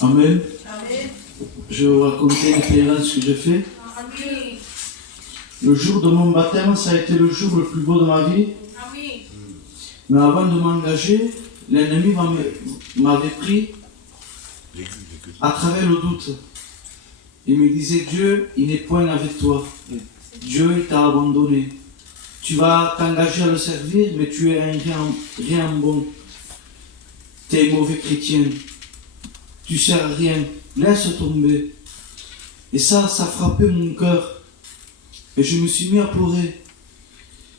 Amen. Je vais vous raconter l'expérience que j'ai fait. Le jour de mon baptême, ça a été le jour le plus beau de ma vie. Mais avant de m'engager, l'ennemi m'avait pris à travers le doute. Il me disait, Dieu, il n'est point avec toi. Dieu, il t'a abandonné. Tu vas t'engager à le servir, mais tu es rien bon. Tu es mauvais chrétien. Tu ne sers à rien. Laisse tomber. Et ça frappait mon cœur. Et je me suis mis à pleurer.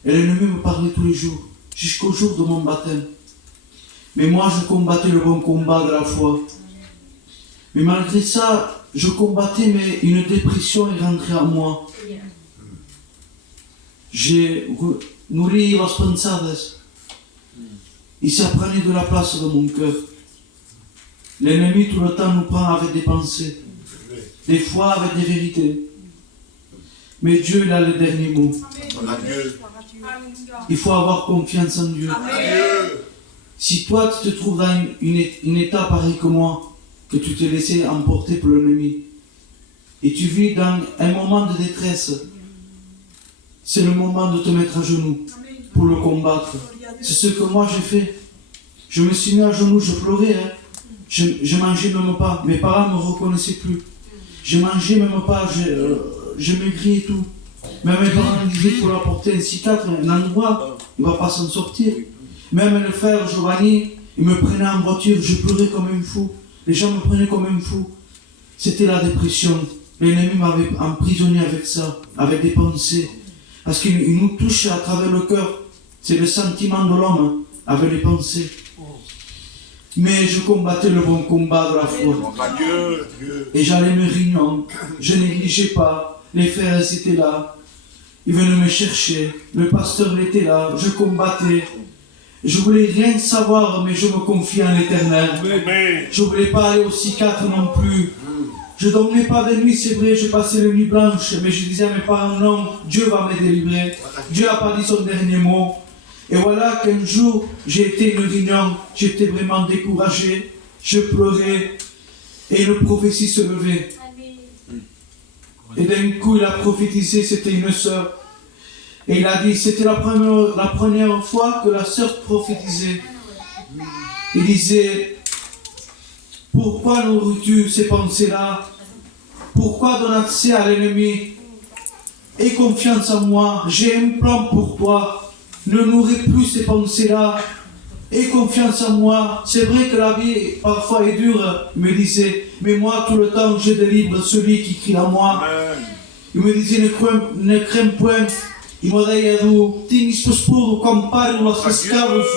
Et l'ennemi me parlait tous les jours, jusqu'au jour de mon baptême. Mais moi, je combattais le bon combat de la foi. Mais malgré ça, je combattais, mais une dépression est rentrée en moi. J'ai nourri las pensadas. Il s'apprenait de la place de mon cœur. L'ennemi tout le temps nous prend avec des pensées, des fois avec des vérités. Mais Dieu, il a le dernier mot. Il faut avoir confiance en Dieu. Si toi, tu te trouves dans une état pareil que moi, que tu t'es laissé emporter par l'ennemi, et tu vis dans un moment de détresse, c'est le moment de te mettre à genoux pour le combattre. C'est ce que moi j'ai fait. Je me suis mis à genoux, je pleurais. Je mangeais même pas. Mes parents ne me reconnaissaient plus. Je mangeais même pas, je maigris et tout. Même mes parents me disaient qu'il faut apporter un psychiatre, un endroit, il ne va pas s'en sortir. Même le frère Giovanni, il me prenait en voiture, je pleurais comme un fou. Les gens me prenaient comme un fou. C'était la dépression. l'ennemi m'avait emprisonné avec ça, avec des pensées. Parce qu'il nous touche à travers le cœur. C'est le sentiment de l'homme avec les pensées. Mais je combattais le bon combat de la foi. Et j'allais me réunion. Je négligeais pas. Les frères étaient là. Ils venaient me chercher. Le pasteur était là. Je combattais. Je voulais rien savoir, mais je me confiais en l'Éternel. Je voulais pas aller au psychiatre non plus. Je dormais pas de nuit, c'est vrai, je passais les nuits blanches, mais je disais à mes parents, non, Dieu va me délivrer. Dieu n'a pas dit son dernier mot. Et voilà qu'un jour, j'ai été une réunion, j'étais vraiment découragé, je pleurais, et une prophétie se levait. Et d'un coup, il a prophétisé, c'était une sœur. Et il a dit, c'était la première fois que la sœur prophétisait. Il disait, pourquoi nourris-tu ces pensées-là? Pourquoi donnes accès à l'ennemi? Aie confiance en moi, j'ai un plan pour toi. Ne nourris plus ces pensées-là. Aie confiance en moi. C'est vrai que la vie parfois est dure, il me disait, mais moi tout le temps je délivre celui qui crie en moi. Il me disait, ne crains point. Il me deia, tinguis per escudo, compare les cascadas,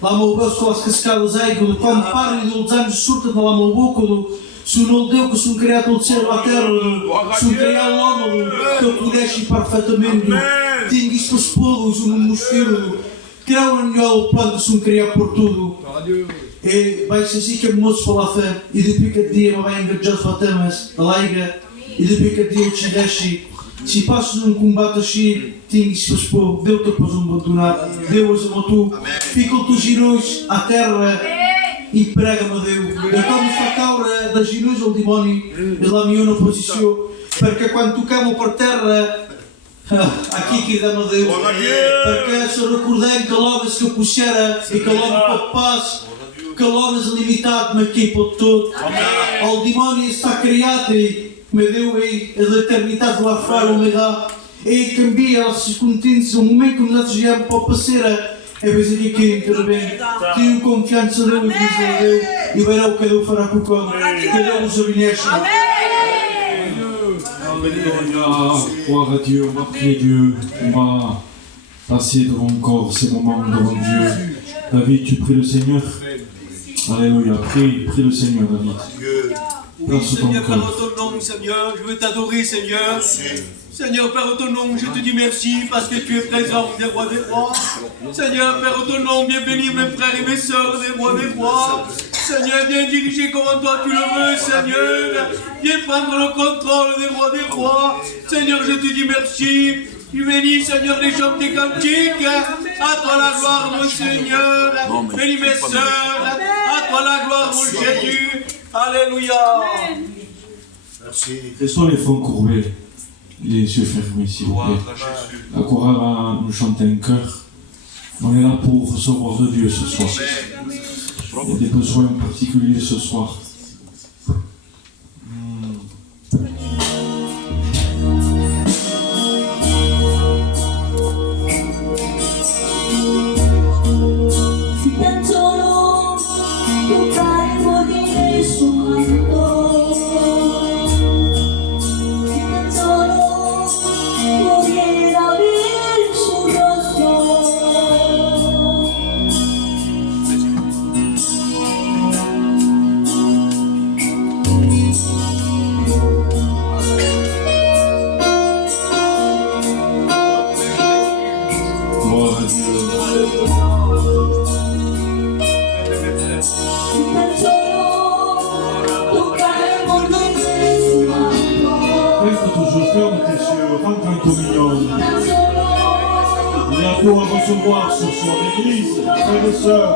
la meva veu com les cascadas d'aigua, compare els anys surten de la meva boca, son el Déu que són creat el cel i la terra, són creat l'home, que el coneixi perfectament, tinguis per escudo, un mosquero, creu en jo el plan que són creat per tu. E vaig ser que molts per la fe, i després aquest dia me vaig engatjar els batemes de l'aigua, i després aquest dia ho xereixi. Si passes un combat així, tinguis per por, Déu te pot abandonar, Déu és amb tu. Fica els teus genolls a terra i prega'm a Déu. De com es fa caure de genolls el dimoni és la millor posició, perquè quan toquem per terra, aquí cridem a Déu. Perquè se recordem que l'home és capuixera i que l'home pot pas, que l'home és limitat, mà aquí pot tot. El dimoni està creat i meu Déu és l'eternitat de l'alfa i l'omega. Ell canvia les circumstàncies, el moment que nosaltres ja hem pot passar, és aquí que intervé. Teniu confiança en Déu i dins de Déu i veureu que Déu farà quelcom, que Déu us avineixi. Alléluia, gloire à Dieu, on va prier Dieu, on va passer devant encore ces moments devant Dieu. David, tu pries le Seigneur. Alléluia, prie le Seigneur, David. Oui, Seigneur, Père, au ton nom, Seigneur, je veux t'adorer, Seigneur. Seigneur, Père, au ton nom, je te dis merci parce que tu es présent des rois des rois. Seigneur, Père, au ton nom, viens bénir mes frères et mes sœurs des rois des rois. Seigneur, viens diriger comme toi tu le veux, Seigneur. Viens prendre le contrôle des rois des rois. Seigneur, je te dis merci. Tu bénis, Seigneur, les chants des cantiques. À toi la gloire, mon Seigneur. Bénis mes sœurs. À toi la gloire, mon Jésus. Alléluia. Merci. Restons les fronts courbés, les yeux fermés, s'il vous plaît. La chorale va nous chanter un chœur. On est là pour recevoir de Dieu ce soir. Il y a des besoins particuliers ce soir. Pour recevoir ce soir l'église, frères et sœurs,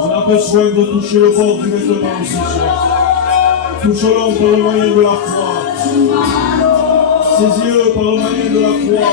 on a besoin de toucher le bord du vêtement ce soir. Touchons-le par le moyen de la foi. Saisis-le par le moyen de la foi.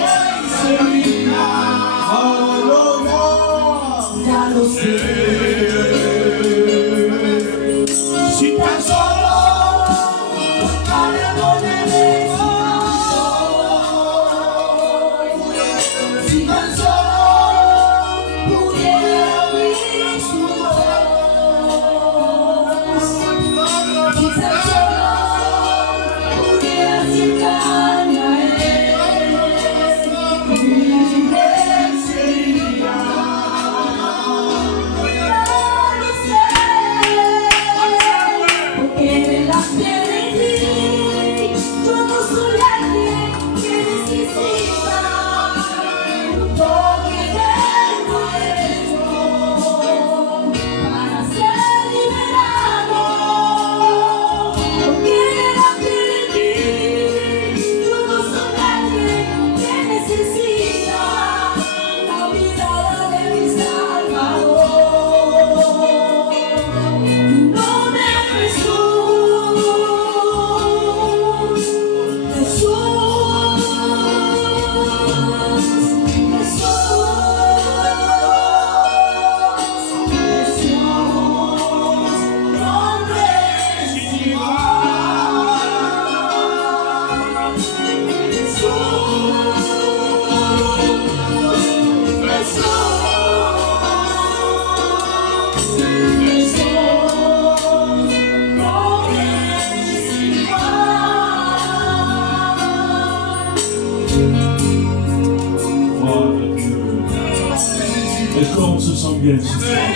sens bien ce soir.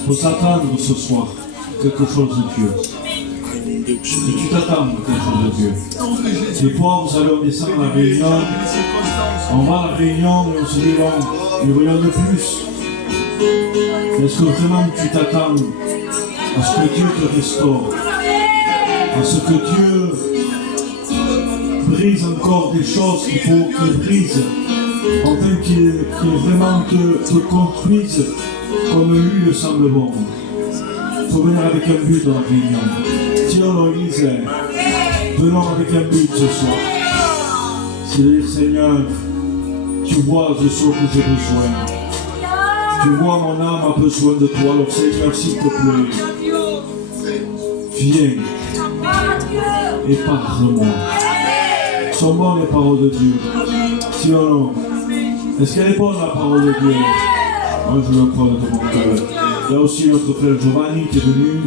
Il faut s'attendre ce soir à quelque chose de Dieu. Que tu t'attends à quelque chose de Dieu. Des fois, vous allez descendre à la réunion, on va à la réunion et on se dit, bon, il y a de plus. Est-ce que vraiment tu t'attends à ce que Dieu te restaure, à ce que Dieu brise encore des choses qu'il faut qu'il brise, afin qu'il vraiment te construise comme lui le semble bon. Il faut venir avec un but dans la réunion. Disons l'Église, venons avec un but ce soir. C'est de dire, Seigneur, tu vois de ce que j'ai besoin. Tu vois mon âme a besoin de toi, alors Seigneur, s'il te plaît, viens et parle-moi. Sont bonnes les paroles de Dieu. Si ou non? Est-ce qu'elle est bonne la parole de Dieu? Moi je le crois de tout mon cœur. Il y a aussi notre frère Giovanni qui est venu.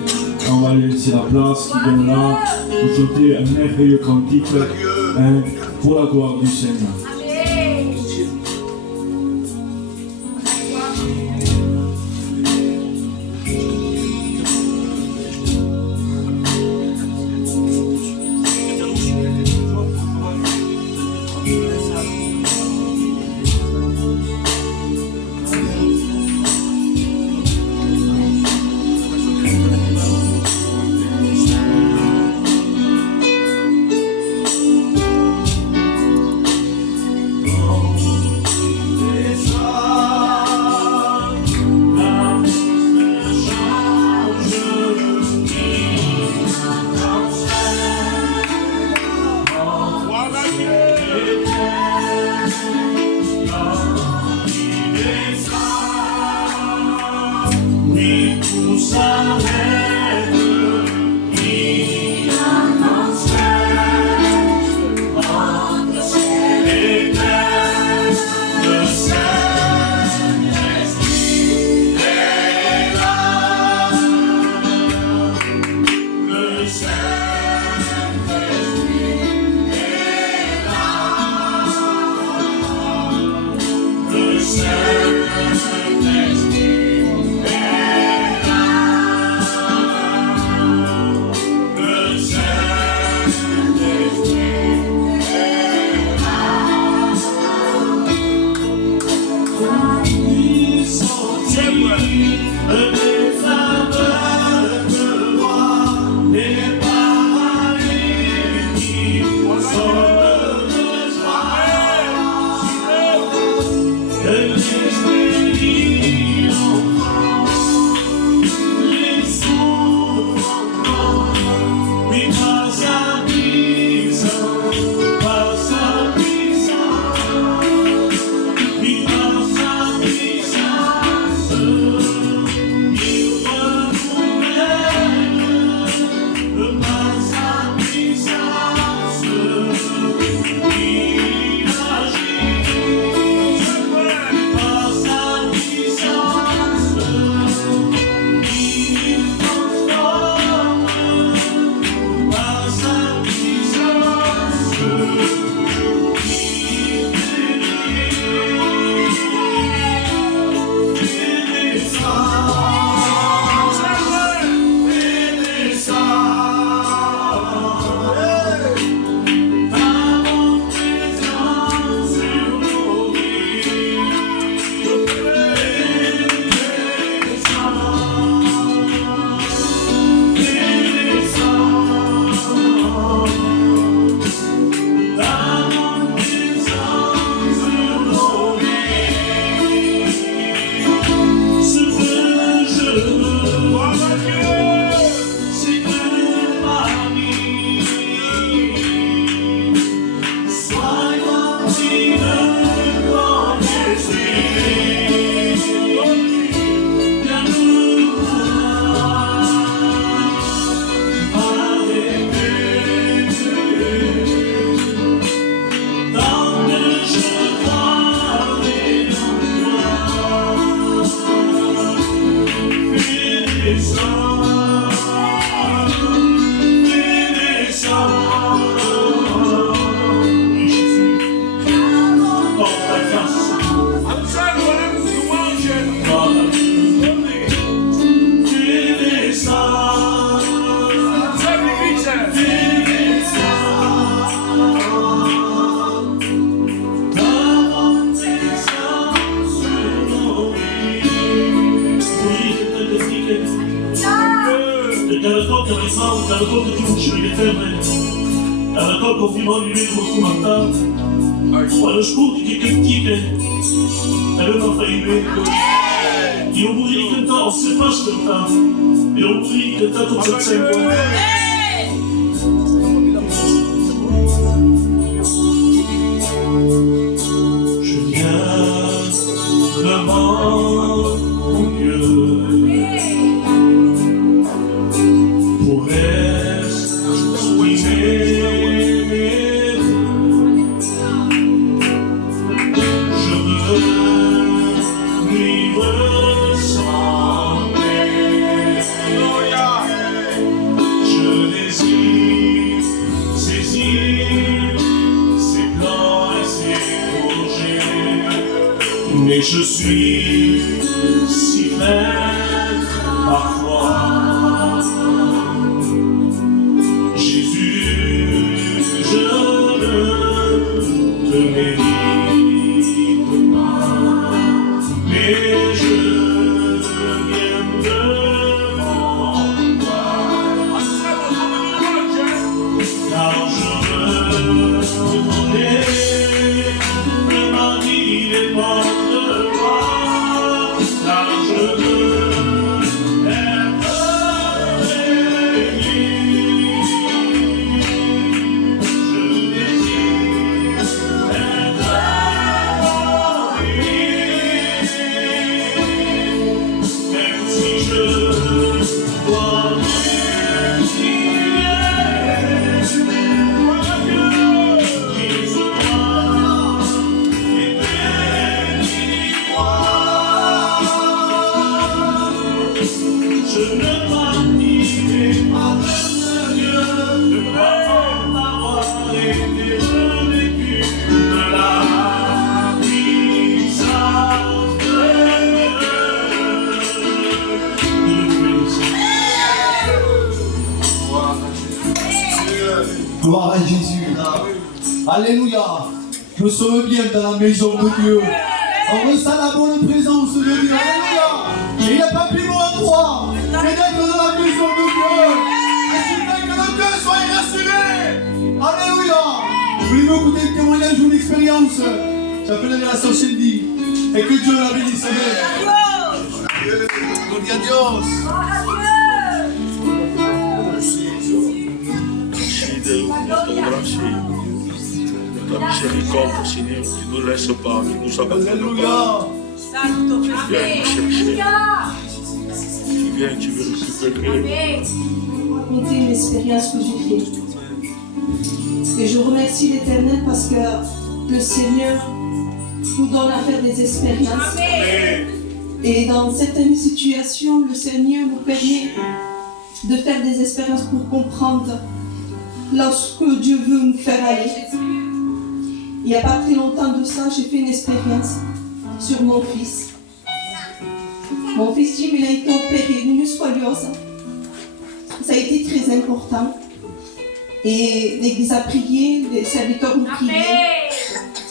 On va lui laisser la place, qui vient là pour chanter un merveilleux cantique pour la gloire du Seigneur. di uccelli eterni, a raccolto fimoni di documentari, quando scuti di critiche, e non fai vento. Io voglio cantare, non si fa cantare, io voglio cantare tutto il tempo. Mais je suis si faible parfois. Jésus, je ne te mérite pas, mais je viens devant toi, car je veux donner de ma vie les morts. Gloire à Jésus. Alléluia. Nous sommes bien dans la maison de Dieu. On ressent la bonne présence de Dieu. Alléluia. Il n'y a pas plus bon endroit que d'être dans la maison de Dieu. Et je veux que le cœur soit rassuré. Alléluia. Voulez-vous écouter le témoignage ou l'expérience? J'appelle la sœur Cindy. Et que Dieu la bénisse. Amen. Gloria a Dios. Ta miséricorde, Seigneur, qui ne nous laisse pas, qui nous abandonne pas. Tu viens nous chercher. Tu viens, tu veux récupérer. Raconter une expérience que j'ai faite. Et je remercie l'Éternel parce que le Seigneur nous donne à faire des expériences. Et dans certaines situations, le Seigneur nous permet de faire des expériences pour comprendre lorsque Dieu veut nous faire aller. Il n'y a pas très longtemps de ça, j'ai fait une expérience sur mon fils. Mon fils Jim, il a été opéré d'une scoliose. Ça a été très important. Et l'Église a prié, les serviteurs ont prié.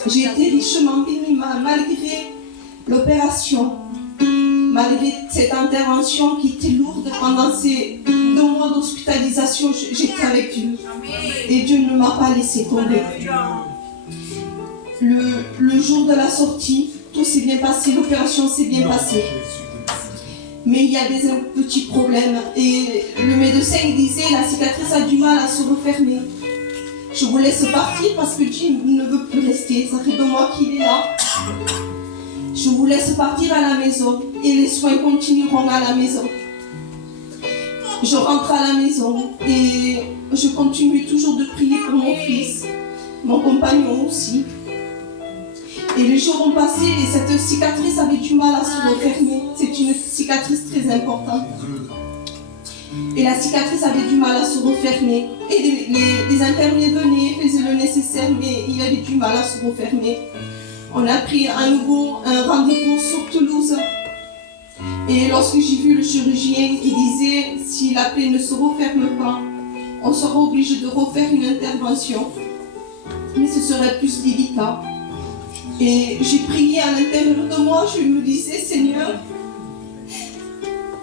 J'ai été richement bénie malgré l'opération, malgré cette intervention qui était lourde pendant ces 2 mois d'hospitalisation. J'étais avec Dieu. Et Dieu ne m'a pas laissé tomber. Le jour de la sortie, tout s'est bien passé, l'opération s'est bien passée. Mais il y a des petits problèmes. Et le médecin il disait la cicatrice a du mal à se refermer. Je vous laisse partir parce que Jim ne veut plus rester. Ça fait 2 mois qu'il est là. Je vous laisse partir à la maison et les soins continueront à la maison. Je rentre à la maison et je continue toujours de prier pour mon fils, mon compagnon aussi. Et les jours ont passé et cette cicatrice avait du mal à se refermer. C'est une cicatrice très importante. Et la cicatrice avait du mal à se refermer. Et les infirmiers venaient, faisaient le nécessaire, mais il avait du mal à se refermer. On a pris à nouveau un rendez-vous sur Toulouse. Et lorsque j'ai vu le chirurgien, il disait si la plaie ne se referme pas, on sera obligé de refaire une intervention. Mais ce serait plus délicat. Et j'ai prié à l'intérieur de moi, je me disais, Seigneur,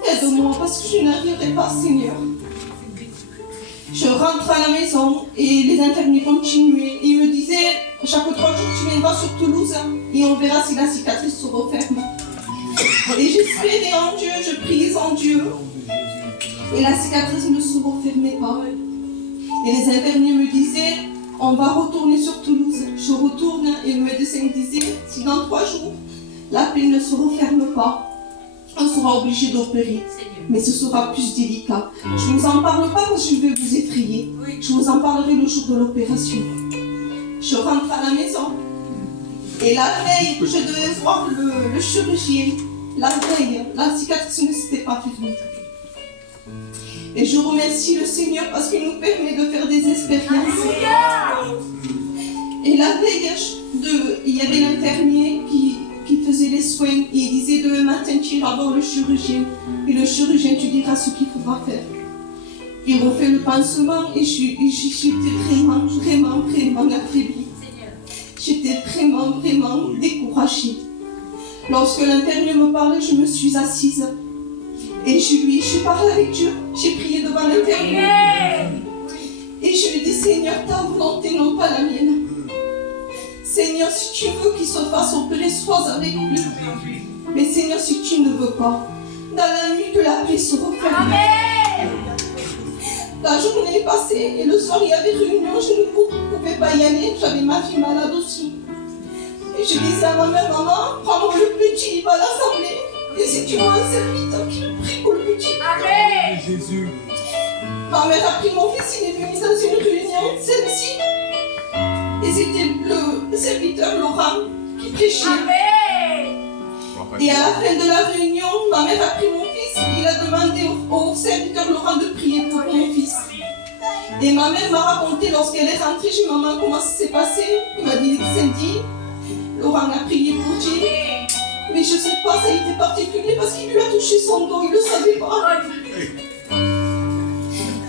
aide-moi parce que je n'arriverai pas, Seigneur. Je rentre à la maison et les infirmiers continuaient. Et ils me disaient, chaque 3 jours, tu viendras sur Toulouse et on verra si la cicatrice se referme. Et j'espérais en Dieu, je priais en Dieu. Et la cicatrice ne se refermait pas. Et les infirmiers me disaient, on va retourner sur Toulouse. Je retourne et le médecin me disait, si dans 3 jours, la plaie ne se referme pas, on sera obligé d'opérer. Mais ce sera plus délicat. Je ne vous en parle pas parce que je vais vous effrayer. Je vous en parlerai le jour de l'opération. Je rentre à la maison. Et la veille, je devais voir le chirurgien. La veille, la cicatrice ne s'était pas fermée. Et je remercie le Seigneur parce qu'il nous permet de faire des expériences. Et la veille, il y avait l'infirmier qui faisait les soins et il disait demain matin tu iras voir le chirurgien et le chirurgien tu diras ce qu'il faudra faire. Il refait le pansement et j'étais vraiment affaiblie. J'étais vraiment découragée. Lorsque l'infirmier me parlait, je me suis assise et je parlais avec Dieu. J'ai prié devant l'infirmier et je lui ai dit Seigneur, ta volonté non pas la mienne. Seigneur, si tu veux qu'il se fasse opérer, sois avec lui. Mais Seigneur, si tu ne veux pas, dans la nuit que la paix se referme. La journée est passée et le soir il y avait réunion, je ne pouvais pas y aller, j'avais ma fille malade aussi. Et je disais à ma mère, maman, prends-moi le petit, il va à l'assemblée. Et si tu vois un serviteur qui me prie pour le petit. Amen. Jésus. Ma mère a pris mon fils, il est venu dans une réunion, celle-ci. Et c'était le serviteur Laurent qui prêchait. Amen. Et à la fin de la réunion, ma mère a pris mon fils, il a demandé au serviteur Laurent de prier pour mon fils. Et ma mère m'a raconté lorsqu'elle est rentrée chez maman comment ça s'est passé. Il m'a dit, Cindy, Laurent a prié pour Dieu. Mais je ne sais pas, ça a été particulier parce qu'il lui a touché son dos, il ne le savait pas.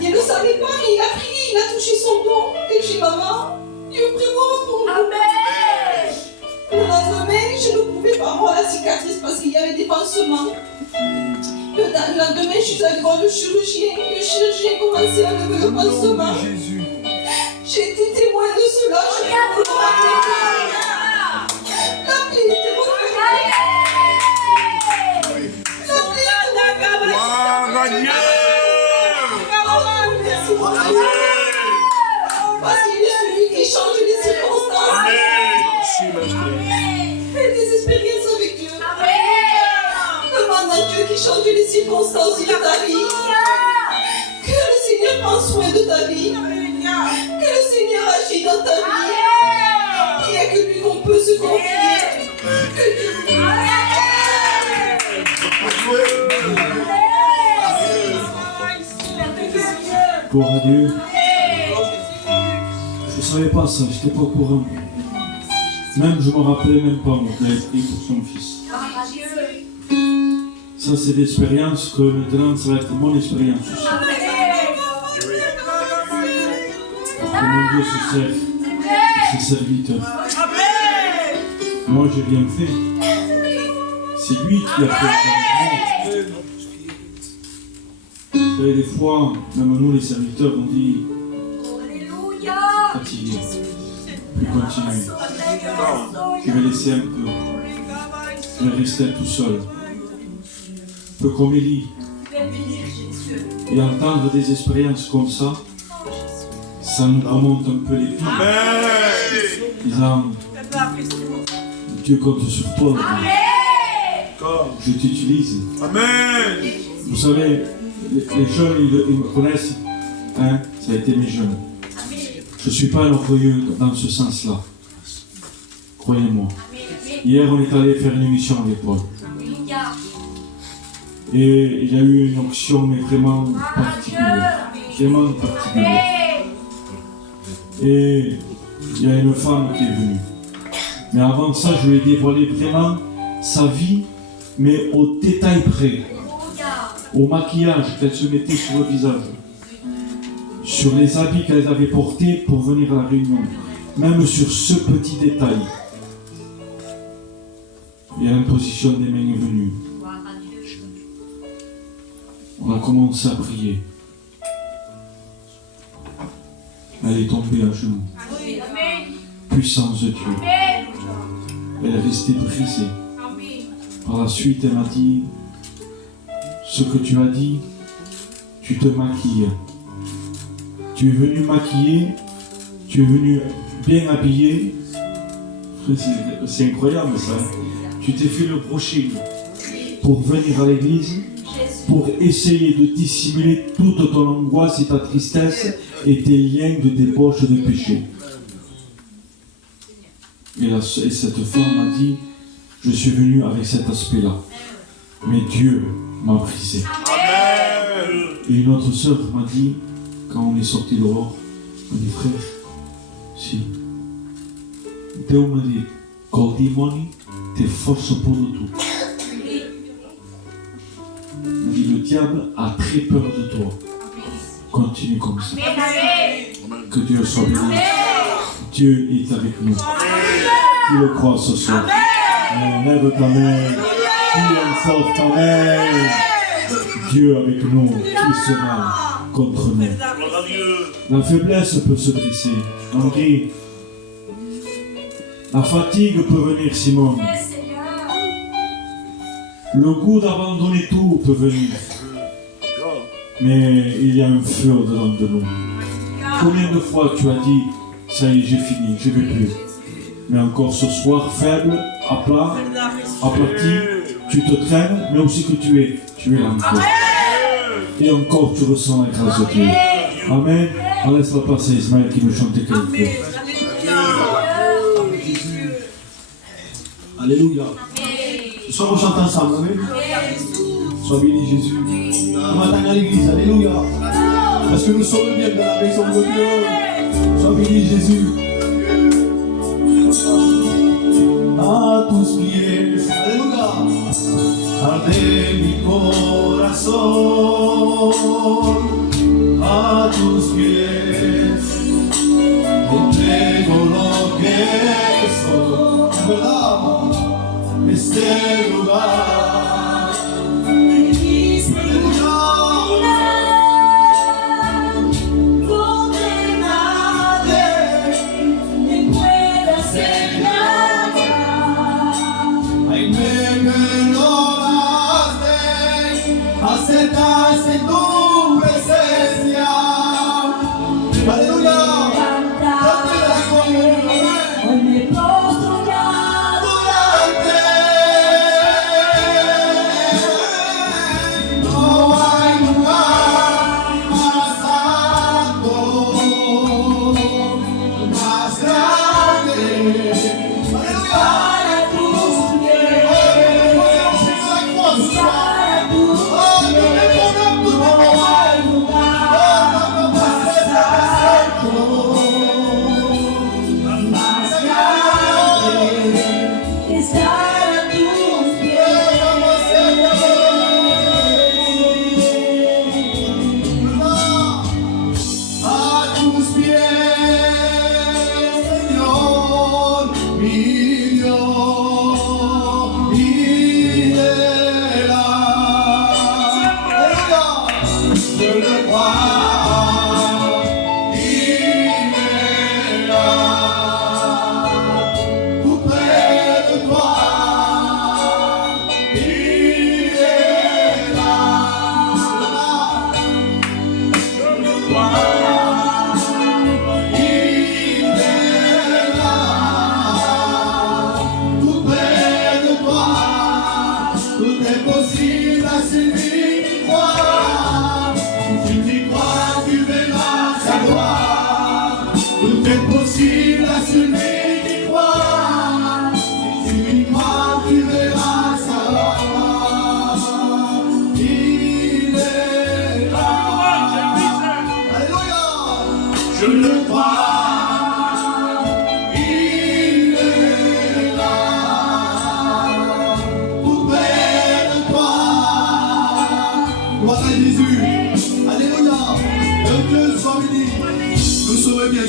Il ne le savait pas, mais il a prié, il a touché son dos. Et j'ai dit, maman, Dieu prévoit pour nous. Amen. Le lendemain, je ne pouvais pas voir la cicatrice parce qu'il y avait des pansements. Le lendemain, je suis allée voir le chirurgien. Le chirurgien commençait à lever le pansement. J'ai été témoin de cela. Je peux vous raconter. La plaie était refermée. La plaie était refermée. Merci beaucoup. Parce qu'il est celui qui change les circonstances. Fais des expériences avec Dieu. Demande à Dieu qui change les circonstances de ta vie. Que le Seigneur prenne soin de ta vie. Que le Seigneur agisse dans ta vie. Il n'y a que lui qu'on peut se confier. Que Dieu. Gloire à Dieu. Je ne savais pas ça, je n'étais pas au courant. Même, je ne me rappelais même pas, mon père pris pour son fils. Ça, c'est l'expérience que maintenant, ça va être mon expérience aussi. Que mon Dieu se sert de ses serviteurs. Moi, j'ai rien fait. C'est lui qui a fait ça. Vous savez, des fois, même nous, les serviteurs, on dit fatigué, puis continuer. Je vais laisser un peu. Je vais rester tout seul. Un peu comme Élie. Et entendre des expériences comme ça, ça nous remonte un peu les pieds. Disant, Dieu compte sur toi. Je t'utilise. Amen. Vous savez, les jeunes, ils me connaissent. Hein, ça a été mes jeunes. Je ne suis pas un orgueilleux dans ce sens-là. Croyez-moi. Hier, on est allé faire une émission avec Paul. Et il y a eu une onction, mais vraiment particulière. Vraiment particulière. Et il y a une femme qui est venue. Mais avant ça, je lui ai dévoilé vraiment sa vie, mais au détail près. Au maquillage qu'elle se mettait sur le visage. Sur les habits qu'elle avait portés pour venir à la réunion. Même sur ce petit détail. Et l'imposition des mains est venue. On a commencé à prier. Elle est tombée à genoux. Puissance de Dieu. Elle est restée brisée. Par la suite, elle m'a dit, ce que tu as dit, tu te maquilles. Tu es venu maquiller, tu es venu bien habillé. C'est incroyable ça. Tu t'es fait le brushing pour venir à l'église, pour essayer de dissimuler toute ton angoisse et ta tristesse et tes liens de débauche de péché. Et cette femme m'a dit, je suis venu avec cet aspect-là. Mais Dieu m'a brisé. Et une autre sœur m'a dit, quand on est sorti dehors, elle m'a dit, frère, si, Dieu m'a dit, col dimoni te force pour le tout. Il m'a dit, le diable a très peur de toi. Continue comme ça. Que Dieu soit béni. Dieu est avec nous. Qui le croit ce soir? Lève ta main. Qui est fort ta main? Dieu avec nous. Qui sera contre nous? La faiblesse peut se dresser. Henri, la fatigue peut venir, Simon. Le goût d'abandonner tout peut venir. Mais il y a un feu au-dedans de nous. Combien de fois tu as dit, ça y est, j'ai fini, je ne vais plus. Mais encore ce soir, faible, à plat, aplati, tu te traînes, mais aussi que tu es là encore. Et encore tu ressens la grâce de Dieu. Amen. On laisse la place à Ismaël qui nous chantait quelque chose. Alléluia. Ce soir, on chante ensemble. Amen. Sois béni, Jésus. On m'attend à l'église. Alléluia. Parce que nous sommes bien dans la maison de Dieu. Sois béni, Jésus. A tus pies. Alléluia. Arde mi corazón. A tus pies. Entrego lo que soy. ¿Verdad? Este lugar. Aleluya. Donde nadie me pueda hacer nada. Ay, me lograste acercarse en tu presencia. Aleluya. Hoy me postro ya durante. No hay lugar más alto, más grande. Aleluya.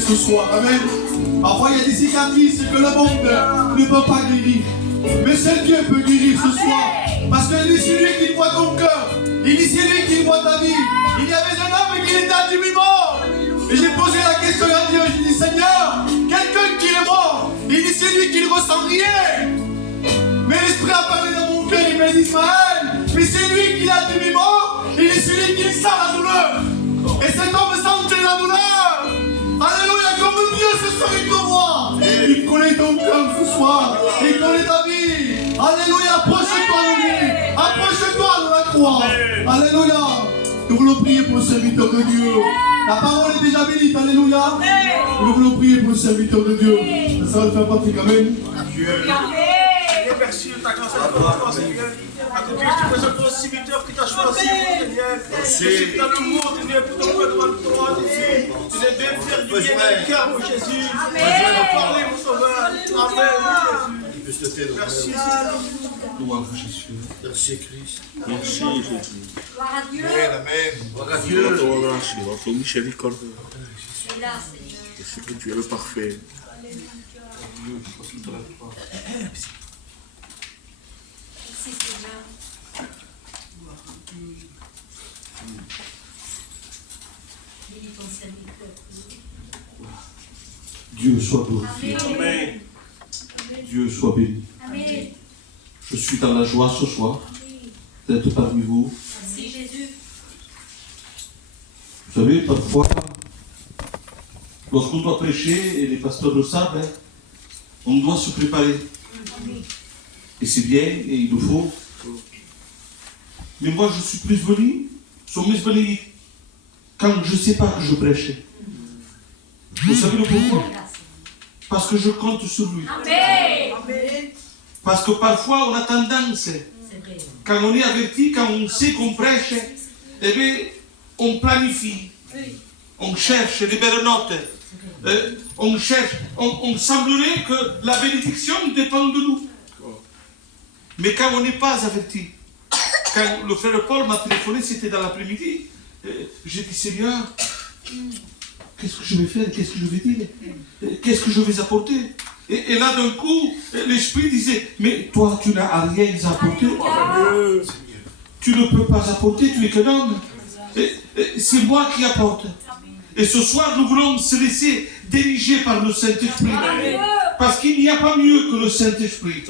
Ce soir, amen. Parfois il y a des cicatrices que le monde ne peut pas guérir. Mais seul Dieu peut guérir ce soir. Parce que il est celui qui voit ton cœur. Il est celui qui voit ta vie. Il y avait un homme qui était à demi-mort. Et j'ai posé la question à Dieu, j'ai dit Seigneur, quelqu'un qui est mort, il dit c'est lui qui ne ressent rien. Mais l'Esprit a parlé dans mon cœur, il m'a dit Ismaël, mais c'est lui qui l'a tenu mort, il est celui qui sent la douleur. Et cet homme sentait la douleur. Alléluia, comme Dieu ce soir il te voit. Il connaît ton cœur ce soir, il connaît ta vie. Alléluia, approche-toi de lui, approche-toi de la croix. Alléluia. Nous voulons prier pour le serviteur de Dieu. La parole est déjà bénite, alléluia. Nous voulons prier pour le serviteur de Dieu. Ça va le faire Patrick, amen. Merci de ta grâce à toi, Seigneur. À côté, je te présente ton serviteur qui t'a choisi, Seigneur. C'est dans le monde, Seigneur, pour ton peuple devant le trône, Jésus. Tu es bien faire du bien dans le cœur, mon Jésus. Besoin de parler, mon Sauveur. Amen, mon Jésus. Merci, Gloire à Jésus. Merci, Christ. Merci Jésus. Gloire à Dieu. Amen. Gloire à Dieu. Dans ton miséricorde. Tu es là, Seigneur. Et c'est que tu es le parfait. Merci, Seigneur. Bénis ton serviteur. Dieu soit glorifié. Amen. Dieu soit béni. Amen. Je suis dans la joie ce soir d'être parmi vous. Merci, Jésus. Vous savez, parfois, lorsqu'on doit prêcher, et les pasteurs le savent, hein, on doit se préparer. Et c'est bien, et il le faut. Mais moi, je suis plus venu, quand je ne sais pas que je prêche. Vous savez le pourquoi? Parce que je compte sur lui. Amen. Parce que parfois, on a tendance, C'est vrai. quand on est averti, quand on sait qu'on prêche, eh bien, on planifie. On cherche les belles notes. On cherche. On semblerait que la bénédiction dépend de nous. Mais quand on n'est pas averti, quand le frère Paul m'a téléphoné, c'était dans l'après-midi, j'ai dit Seigneur, qu'est-ce que je vais faire? Qu'est-ce que je vais dire? Qu'est-ce que je vais apporter? Et là d'un coup, l'Esprit disait, mais toi tu n'as rien à apporter. Tu ne peux pas apporter, tu es qu'un homme. C'est moi qui apporte. Et ce soir, nous voulons se laisser diriger par le Saint-Esprit. Parce qu'il n'y a pas mieux que le Saint-Esprit.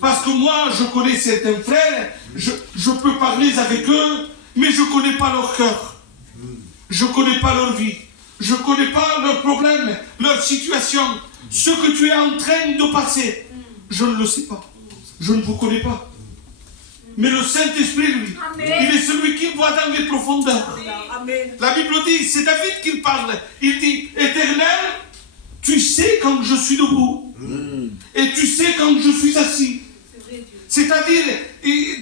Parce que moi, je connais certains frères, je peux parler avec eux, mais je ne connais pas leur cœur. Je ne connais pas leur vie. Je ne connais pas leurs problèmes, leur situation. Ce que tu es en train de passer, je ne le sais pas. Je ne vous connais pas. Mais le Saint-Esprit, lui, il est celui qui voit dans les profondeurs. La Bible dit, c'est David qui parle. Il dit, Éternel, tu sais quand je suis debout. Et tu sais quand je suis assis. C'est-à-dire,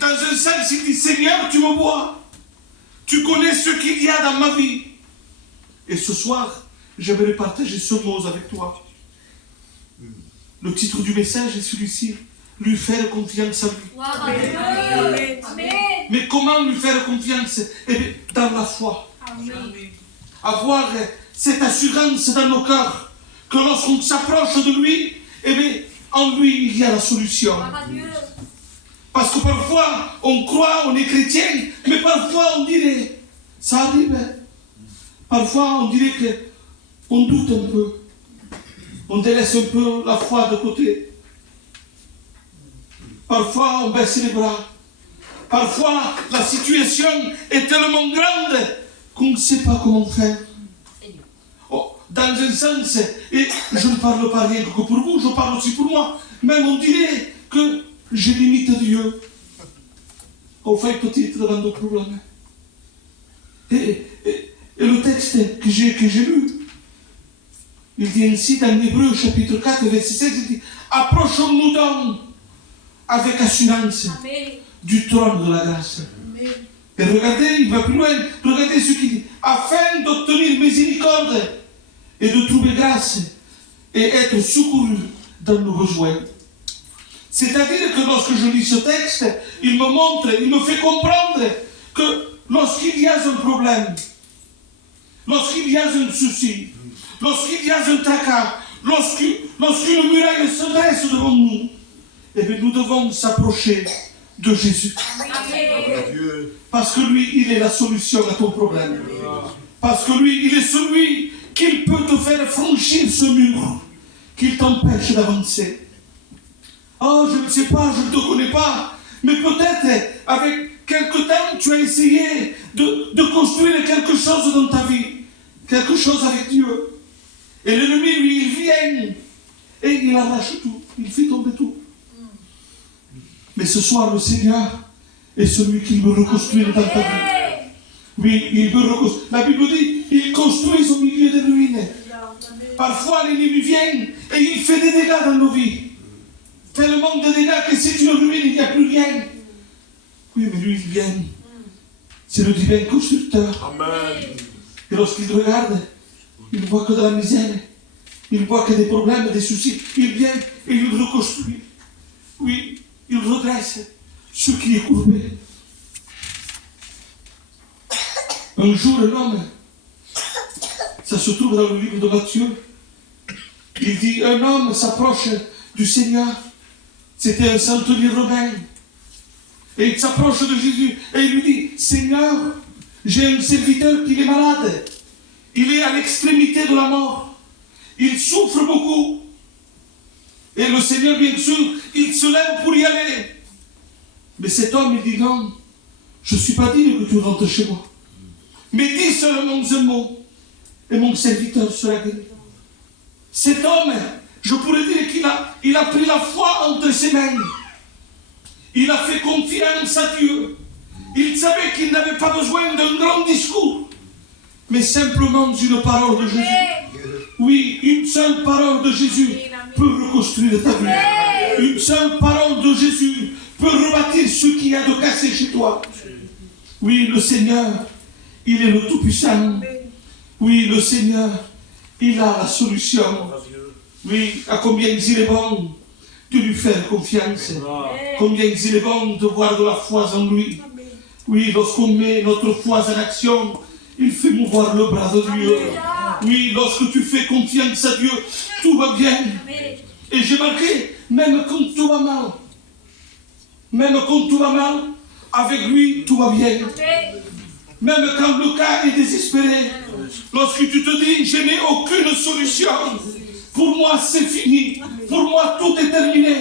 dans un sens, il dit, Seigneur, tu me vois. Tu connais ce qu'il y a dans ma vie. Et ce soir, j'aimerais partager ce mot avec toi. Le titre du message est celui-ci. Lui faire confiance à lui. Amen. Mais comment lui faire confiance? Eh bien, dans la foi. Avoir cette assurance dans nos cœurs que lorsqu'on s'approche de lui, eh bien, en lui, il y a la solution. Parce que parfois, on croit, on est chrétien, mais parfois on dirait, ça arrive. Parfois, on dirait qu'on doute un peu. On délaisse un peu la foi de côté. Parfois, on baisse les bras. Parfois, la situation est tellement grande qu'on ne sait pas comment faire. Oh, dans un sens, et je ne parle pas rien que pour vous, je parle aussi pour moi. Même on dirait que je limite Dieu. On fait peut-être devant nos problèmes. Et le texte que j'ai lu, il dit ainsi dans Hébreux chapitre 4, verset 16, il dit « Approchons-nous donc avec assurance du trône de la grâce. » Et regardez, il va plus loin, regardez ce qu'il dit « Afin d'obtenir miséricorde et de trouver grâce et être secouru dans nos besoins. » C'est-à-dire que lorsque je lis ce texte, il me montre, il me fait comprendre que lorsqu'il y a un problème, lorsqu'il y a un souci, lorsqu'il y a un tracas, lorsqu'une muraille se dresse devant nous, eh bien, nous devons s'approcher de Jésus. Parce que lui, il est la solution à ton problème. Parce que lui, il est celui qui peut te faire franchir ce mur, qui t'empêche d'avancer. Oh, je ne sais pas, je ne te connais pas, mais peut-être avec quelque temps, tu as essayé de construire quelque chose dans ta vie, quelque chose avec Dieu. Et l'ennemi, lui, il vient et il arrache tout, il fait tomber tout. Mais ce soir, le Seigneur est celui qui veut reconstruire dans ta vie. Oui, il veut reconstruire. La Bible dit, il construit au milieu des ruines. Parfois, l'ennemi vient et il fait des dégâts dans nos vies. Tellement de dégâts que si tu le ruines, il n'y a plus rien. Oui, mais lui, il vient. C'est le divin constructeur. Amen. Et lorsqu'il regarde, il ne voit que de la misère. Il ne voit que des problèmes, des soucis. Il vient et il reconstruit. Oui, il redresse ce qui est courbé. Un jour, un homme, ça se trouve dans le livre de Matthieu, il dit, un homme s'approche du Seigneur. C'était un centenier romain. Et il s'approche de Jésus et il lui dit, Seigneur, j'ai un serviteur qui est malade. Il est à l'extrémité de la mort. Il souffre beaucoup. Et le Seigneur, bien sûr, il se lève pour y aller. Mais cet homme, il dit, non, je ne suis pas digne que tu rentres chez moi. Mais dis seulement un mot, et mon serviteur sera guéri. Cet homme, je pourrais dire qu'il a pris la foi entre ses mains. Il a fait confiance à Dieu. Il savait qu'il n'avait pas besoin d'un grand discours, mais simplement une parole de Jésus. Oui, une seule parole de Jésus peut reconstruire ta vie. Une seule parole de Jésus peut rebâtir ce qu'il y a de cassé chez toi. Oui, le Seigneur, il est le Tout-Puissant. Oui, le Seigneur, il a la solution. Oui, à combien il est bon de lui faire confiance. Combien il est bon de voir de la foi en lui. Oui, lorsqu'on met notre foi en action, il fait mouvoir le bras de Dieu. Oui, lorsque tu fais confiance à Dieu, tout va bien. Et j'ai marqué, même quand tout va mal, avec lui, tout va bien. Même quand le cas est désespéré, lorsque tu te dis, je n'ai aucune solution, pour moi c'est fini, pour moi tout est terminé.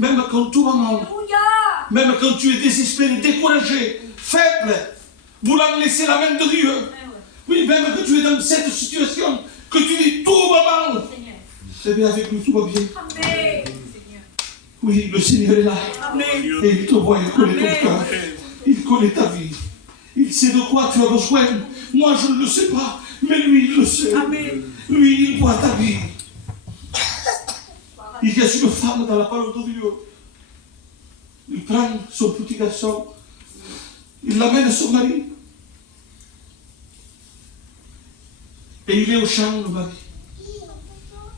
Même quand tout va mal, même quand tu es désespéré, découragé, faible, voulant laisser la main de Dieu. Oui, même que tu es dans cette situation, que tu dis tout va mal, eh bien avec lui tout va bien. Oui, le Seigneur est là. Et il te voit, il connaît ton cœur, il connaît ta vie. Il sait de quoi tu as besoin. Moi, je ne le sais pas, mais lui, il le sait. Lui, il voit ta vie. Il y a une femme dans la parole de Dieu. Il prend son petit garçon, il l'amène à son mari. Et il est au champ, le mari.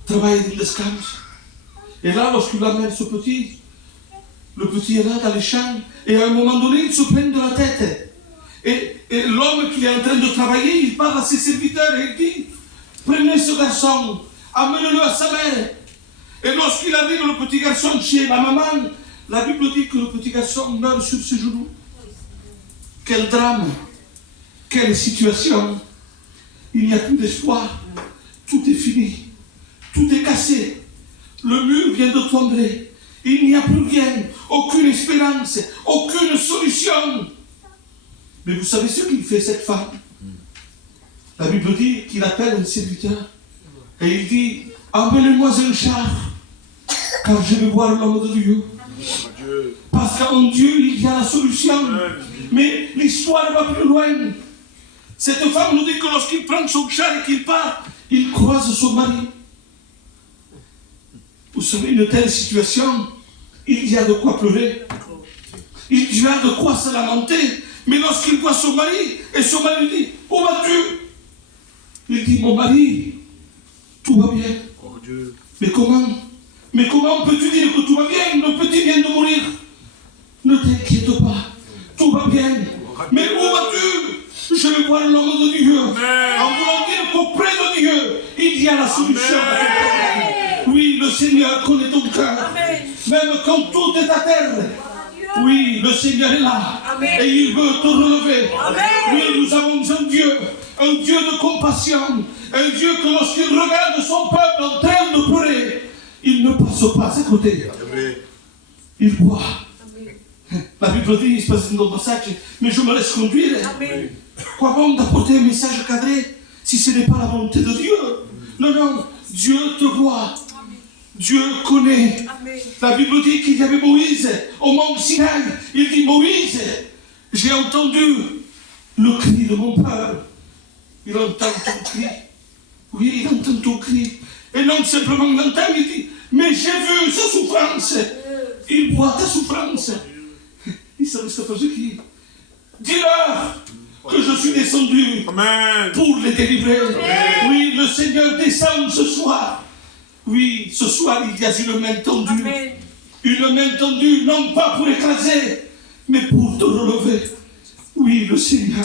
Travaille dans l'esclave. Et là, lorsqu'il amène ce petit, le petit est là dans les champs. Et à un moment donné, il se prenne de la tête. Et l'homme qui est en train de travailler, il parle à ses serviteurs et il dit, prenez ce garçon, amenez-le à sa mère. Et lorsqu'il arrive, le petit garçon, chez la maman, la Bible dit que le petit garçon meurt sur ses genoux. Quel drame, quelle situation. Il n'y a plus d'espoir, tout est fini, tout est cassé. Le mur vient de tomber, il n'y a plus rien, aucune espérance, aucune solution. Mais vous savez ce qu'il fait cette femme? La Bible dit qu'il appelle un serviteur et il dit, amenez-moi un char, car je vais voir l'homme de Dieu. Parce qu'en Dieu, il y a la solution. Mais l'histoire va plus loin. Cette femme nous dit que lorsqu'il prend son char et qu'il part, il croise son mari. Vous savez, une telle situation, il y a de quoi pleurer. Il y a de quoi se lamenter. Mais lorsqu'il voit son mari, et son mari lui dit, où vas-tu? Il dit, mon mari, tout va bien. Mais comment peux-tu dire que tout va bien? Le petit vient de mourir. Ne t'inquiète pas, tout va bien. Mais où vas-tu? Je vais voir l'homme de Dieu. En voulant dire qu'auprès de Dieu, il y a la solution. Oui, le Seigneur connaît ton cœur. Même quand tout est à terre. Oui, le Seigneur est là. Et il veut te relever. Oui, nous avons un Dieu, un Dieu de compassion, un Dieu que lorsqu'il regarde son peuple en train de pleurer, il ne passe pas à côté. Il voit. La Bible dit, il se passe dans le passage, mais je me laisse conduire. Quoi bon d'apporter un message cadré si ce n'est pas la volonté de Dieu? Non, non, Dieu te voit. Dieu connaît. La Bible dit qu'il y avait Moïse au mont Sinaï. Il dit, Moïse, j'ai entendu le cri de mon peuple. Il entend ton cri. Oui, il entend ton cri. Et non simplement l'entend, il dit, mais j'ai vu sa souffrance. Il voit ta souffrance. Il ne reste pas ce qui. Dis-leur que je suis descendu pour les délivrer. Oui, le Seigneur descend ce soir. Oui, ce soir, il y a une main tendue. Une main tendue, non pas pour écraser, mais pour te relever. Oui, le Seigneur